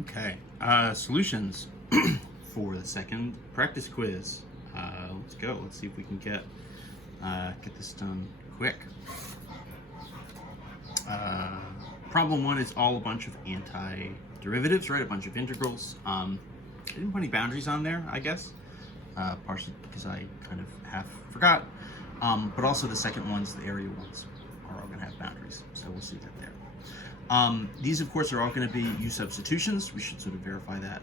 Okay, solutions for the second practice quiz. Let's go. Let's see if we can get this done quick. Problem one is all a bunch of anti-derivatives, right? A bunch of integrals. I didn't put any boundaries on there, I guess, partially because I kind of half forgot. But also the second ones, the area ones, are all going to have boundaries, so we'll see that there. These, of course, are all going to be u substitutions. We should sort of verify that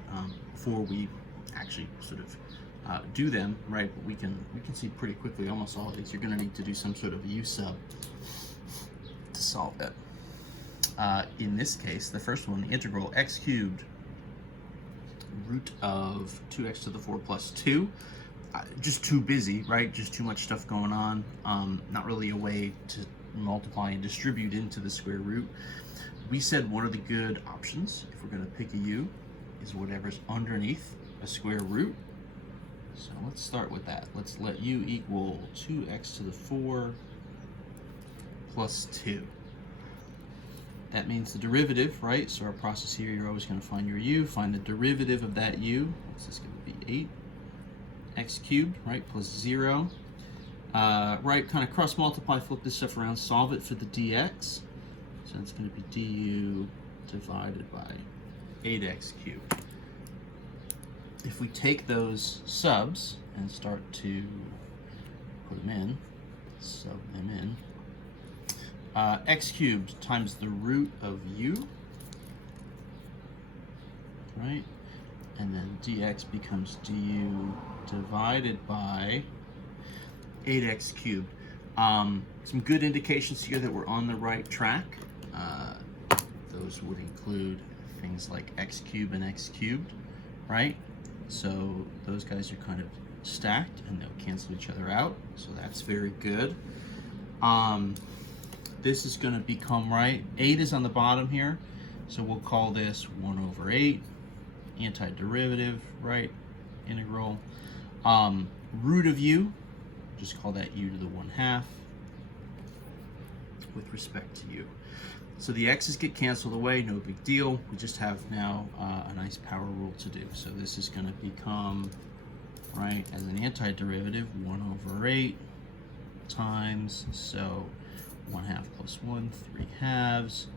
before we actually sort of do them, right? But we can see pretty quickly almost all of these. You're going to need to do some sort of u sub to solve it. In this case, the first one, the integral x cubed root of 2x to the 4 plus 2. Just too busy, right? Just too much stuff going on. Not really a way to multiply and distribute into the square root. We said one of the good options, if we're going to pick a u, is whatever's underneath a square root. So let's start with that. Let's let u equal 2x to the 4 plus 2. That means the derivative, right? So our process here, you're always going to find your u. Find the derivative of that u. This is going to be 8x cubed, right? Plus 0. Right, kind of cross multiply, flip this stuff around, solve it for the dx. So it's going to be du divided by 8x cubed. If we take those subs and start to put them in, sub them in, x cubed times the root of u, right? And then dx becomes du divided by 8x cubed. Some good indications here that we're on the right track. Those would include things like x cubed and x cubed, right? So those guys are kind of stacked and they'll cancel each other out. So that's very good. This is going to become, right, 8 is on the bottom here. So we'll call this 1 over 8, antiderivative, right, integral. Root of u, just call that u to the 1/2 with respect to u. So the x's get canceled away, no big deal. We just have now a nice power rule to do. So this is going to become, right, as an antiderivative, 1 over 8 times, so 1/2 plus 1, 3/2.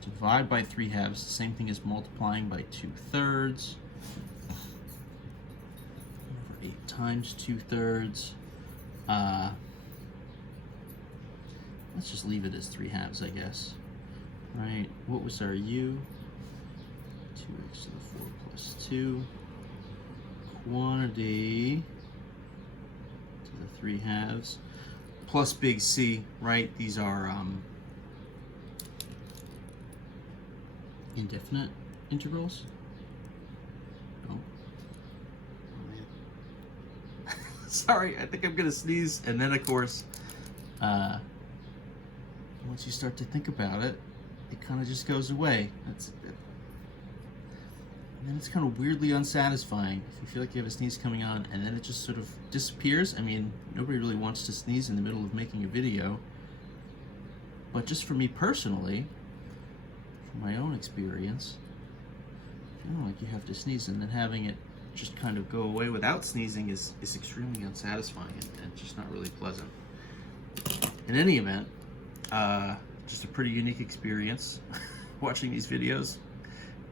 Divide by 3/2, the same thing as multiplying by 2/3. 8 times 2/3. Let's just leave it as 3/2, I guess. Right? What was our u? 2x to the 4 plus 2. Quantity to the 3/2 plus big C, right? These are indefinite integrals. No. Sorry, I think I'm gonna sneeze, and then of course, once you start to think about it, it kind of just goes away. And then it's kind of weirdly unsatisfying if you feel like you have a sneeze coming on, and then it just sort of disappears. I mean, nobody really wants to sneeze in the middle of making a video, but just for me personally, from my own experience, feeling like you have to sneeze and then having it just kind of go away without sneezing is extremely unsatisfying and just not really pleasant. In any event, just a pretty unique experience watching these videos.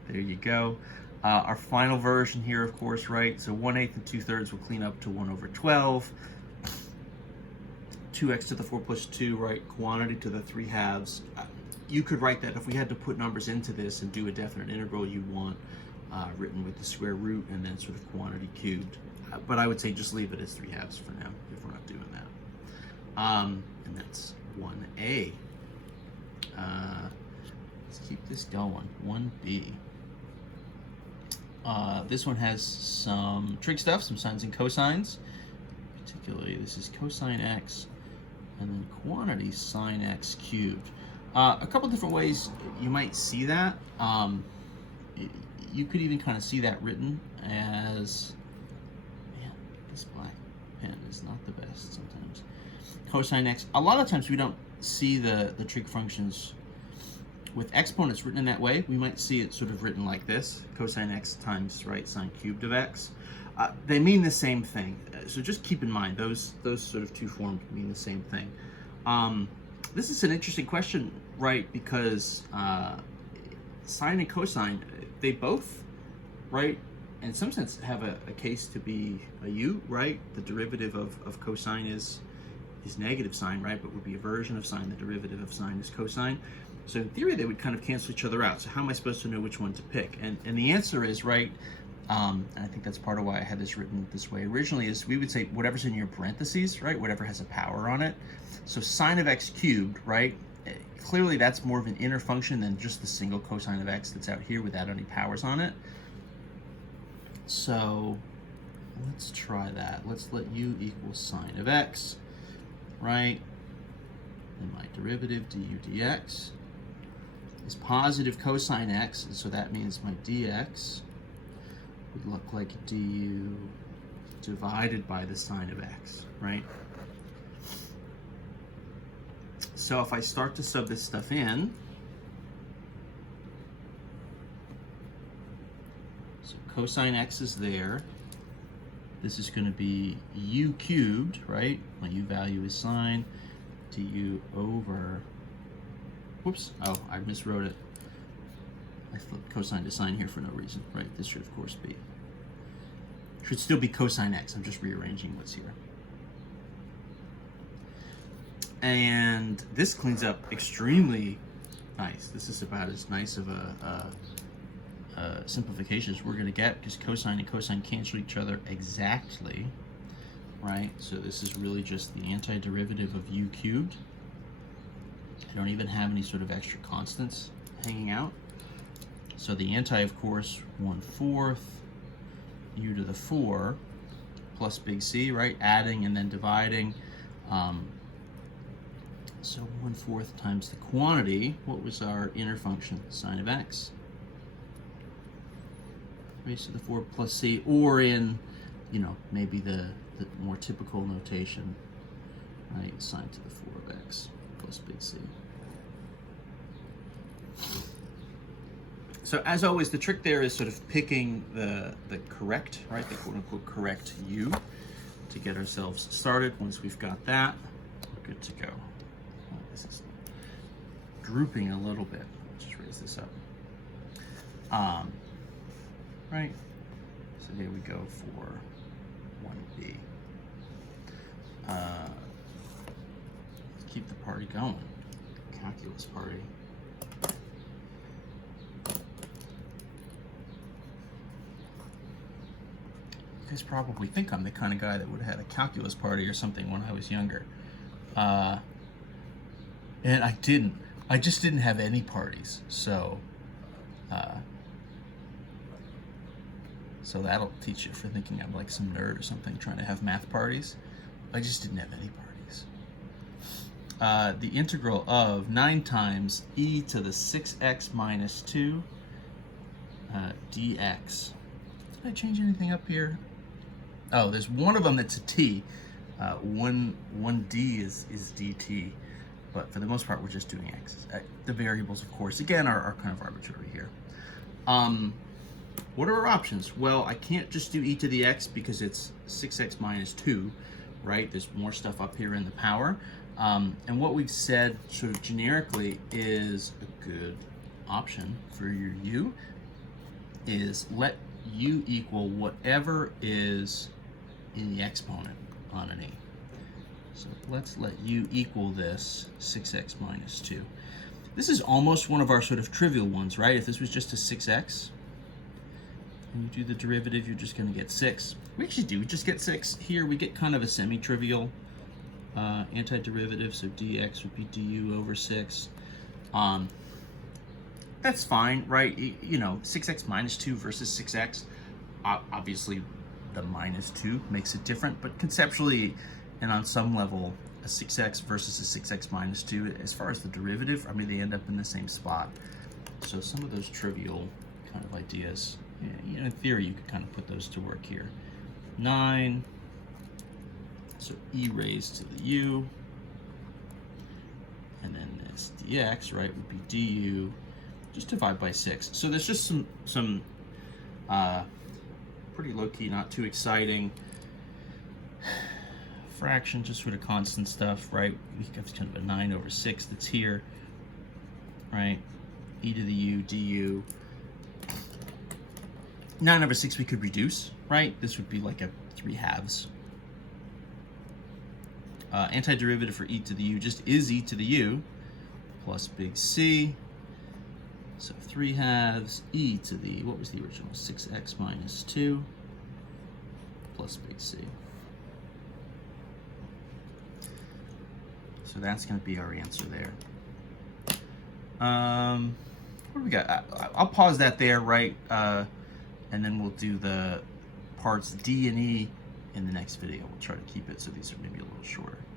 There you go. Our final version here, of course, right? So 1/8 and 2/3 will clean up to 1 over 12. 2x to the 4 plus 2, right? Quantity to the 3/2. You could write that if we had to put numbers into this and do a definite integral you want, written with the square root and then sort of quantity cubed. But I would say just leave it as 3/2 for now if we're not doing that. And that's 1a. Let's keep this going. 1b. This one has some trig stuff, some sines and cosines. Particularly, this is cosine x, and then quantity sine x cubed. A couple different ways you might see that. You could even kind of see that written as, man, this black pen is not the best sometimes. Cosine x. A lot of times we don't see the trig functions with exponents written in that way, we might see it sort of written like this: cosine x times, right, sine cubed of x. They mean the same thing, so just keep in mind those sort of two forms mean the same thing. This is an interesting question, right, because sine and cosine, they both, right, in some sense have a case to be a u, right? The derivative of cosine is negative sine, right, but would be a version of sine. The derivative of sine is cosine. So in theory, they would kind of cancel each other out. So how am I supposed to know which one to pick? And the answer is, right, and I think that's part of why I had this written this way originally, is we would say whatever's in your parentheses, right, whatever has a power on it. So sine of x cubed, right, clearly that's more of an inner function than just the single cosine of x that's out here without any powers on it. So let's try that. Let's let u equal sine of x, right? And my derivative du dx is positive cosine x, and so that means my dx would look like du divided by the sine of x, right? So if I start to sub this stuff in, so cosine x is there. This is going to be u cubed, right? My u value is sine du over, whoops, oh, I miswrote it. I flipped cosine to sine here for no reason, right? This should, of course, should still be cosine x. I'm just rearranging what's here. And this cleans up extremely nice. This is about as nice of a simplification as we're going to get, because cosine and cosine cancel each other exactly, right? So this is really just the antiderivative of u cubed. I don't even have any sort of extra constants hanging out. So the anti, of course, 1/4 u to the 4 plus big C, right? Adding and then dividing. So 1/4 times the quantity. What was our inner function? Sine of x. Raised to the 4 plus C, or in, you know, maybe the more typical notation, right? Sine to the 4 of x plus big C. So as always, the trick there is sort of picking the correct, right, the quote-unquote correct u to get ourselves started. Once we've got that, we're good to go. Oh, this is drooping a little bit. Let's just raise this up. Right, so here we go for 1b. Let's keep the party going. Calculus party. You guys probably think I'm the kind of guy that would have had a calculus party or something when I was younger. And I didn't. I just didn't have any parties. So that'll teach you for thinking I'm like some nerd or something trying to have math parties. I just didn't have any parties. The integral of 9 times e to the 6x minus 2 dx. Did I change anything up here? Oh, there's one of them that's a t. One d is dt. But for the most part, we're just doing x's. The variables, of course, again, are kind of arbitrary here. What are our options? Well, I can't just do e to the x because it's 6x minus 2, right? There's more stuff up here in the power. And what we've said sort of generically is a good option for your u is let u equal whatever is in the exponent on an e. So let's let u equal this 6x minus 2. This is almost one of our sort of trivial ones, right? If this was just a 6x, and you do the derivative, you're just going to get 6. We actually do just get 6. Here we get kind of a semi-trivial antiderivative, so dx would be du over 6. That's fine, right? You know, 6x minus 2 versus 6x. Obviously, the minus 2 makes it different, but conceptually and on some level, a 6x versus a 6x minus 2, as far as the derivative, I mean, they end up in the same spot. So some of those trivial kind of ideas, you know, in theory, you could kind of put those to work here. 9, so e raised to the u, and then minus dx, right, would be du, just divide by 6. So there's just some pretty low-key, not too exciting fraction, just sort of constant stuff, right? We have kind of a 9 over 6 that's here, right? E to the u du. 9 over 6 we could reduce, right? This would be like a 3/2. Antiderivative for e to the u just is e to the u plus big C. So 3/2 e to the, what was the original? 6x minus 2 plus big C. So that's going to be our answer there. What do we got? I'll pause that there, right? And then we'll do the parts D and E in the next video. We'll try to keep it so these are maybe a little shorter.